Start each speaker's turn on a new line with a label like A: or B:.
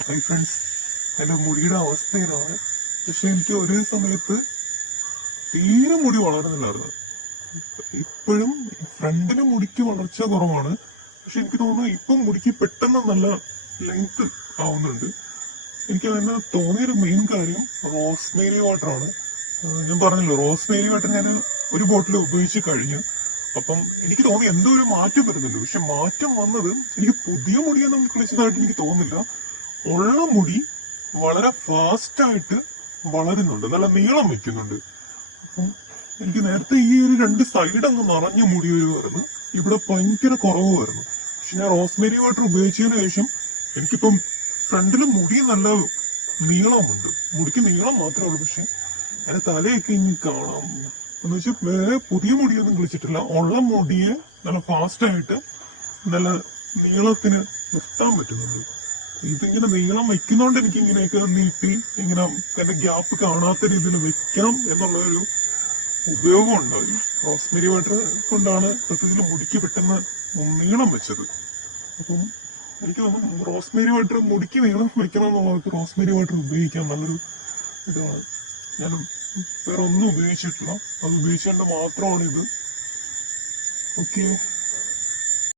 A: Hi friends എന്റെ മുടിയുടെ അവസ്ഥ ഇതാണ്. പക്ഷെ എനിക്ക് ഒരേ സമയത്ത് തീരെ മുടി വളരുന്നില്ലായിരുന്നു. ഇപ്പോഴും ഫ്രണ്ടിന് മുടിക്ക് വളർച്ച കുറവാണ്. പക്ഷെ എനിക്ക് തോന്നുന്നു ഇപ്പം മുടിക്ക് പെട്ടെന്ന് നല്ല ലെങ്ത് ആവുന്നുണ്ട്. എനിക്ക് തന്നെ തോന്നിയൊരു മെയിൻ കാര്യം റോസ്മേരി വാട്ടർ ആണ്. ആ, ഞാൻ പറഞ്ഞല്ലോ റോസ്മേരി വാട്ടർ ഞാൻ ഒരു ബോട്ടിൽ ഉപയോഗിച്ച് കഴിഞ്ഞു. അപ്പം എനിക്ക് തോന്നി എന്തോ ഒരു മാറ്റം വരുന്നുണ്ട്. പക്ഷെ മാറ്റം വന്നത് എനിക്ക് പുതിയ മുടിയൊന്നും കിളിച്ചതായിട്ട് എനിക്ക് തോന്നുന്നില്ല. ഉള്ള മുടി വളരെ ഫാസ്റ്റായിട്ട് വളരുന്നുണ്ട് നല്ല നീളം വെക്കുന്നുണ്ട് അപ്പം എനിക്ക് നേരത്തെ ഈ ഒരു രണ്ട് സൈഡ് അങ്ങ് നിറഞ്ഞ മുടി വരുമായിരുന്നു ഇവിടെ ഭയങ്കര കുറവായിരുന്നു പക്ഷെ ഞാൻ റോസ്മേരി വാട്ടർ ഉപയോഗിച്ചതിന് ശേഷം എനിക്കിപ്പം ഫ്രണ്ടിൽ മുടി നല്ല നീളമുണ്ട്. മുടിക്ക് നീളം മാത്രമേ ഉള്ളൂ പക്ഷെ എന്റെ തലയൊക്കെ ഇനി കാണാം. എന്ന് വെച്ചാൽ വേറെ പുതിയ മുടിയൊന്നും കളിച്ചിട്ടില്ല. ഉള്ള മുടിയെ നല്ല ഫാസ്റ്റായിട്ട് നല്ല നീളത്തിന് നിർത്താൻ പറ്റുന്നുണ്ട്. ഇതിങ്ങനെ നീളം വെക്കുന്നോണ്ട് എനിക്ക് ഇങ്ങനെയൊക്കെ നീട്ടി ഇങ്ങനെ എന്റെ ഗ്യാപ്പ് കാണാത്ത രീതിയിൽ വെക്കണം എന്നുള്ള ഒരു ഉപയോഗം ഉണ്ടായി റോസ്മേരി വാട്ടർ കൊണ്ടാണ് സത്യത്തിൽ മുടിക്ക് പെട്ടെന്ന് നീളം വെച്ചത്. അപ്പം എനിക്ക് തോന്നുന്നു റോസ്മേരി വാട്ടർ മുടിക്ക് നീളം വെക്കണം എന്നുള്ളവർക്ക് റോസ്മേരി വാട്ടർ ഉപയോഗിക്കാം നല്ലൊരു ഇതാണ്. ഞാൻ വേറെ ഒന്നും ഉപയോഗിച്ചിട്ടില്ല. അത് ഉപയോഗിച്ചുകൊണ്ട് മാത്രമാണ് ഇത് ഓക്കെ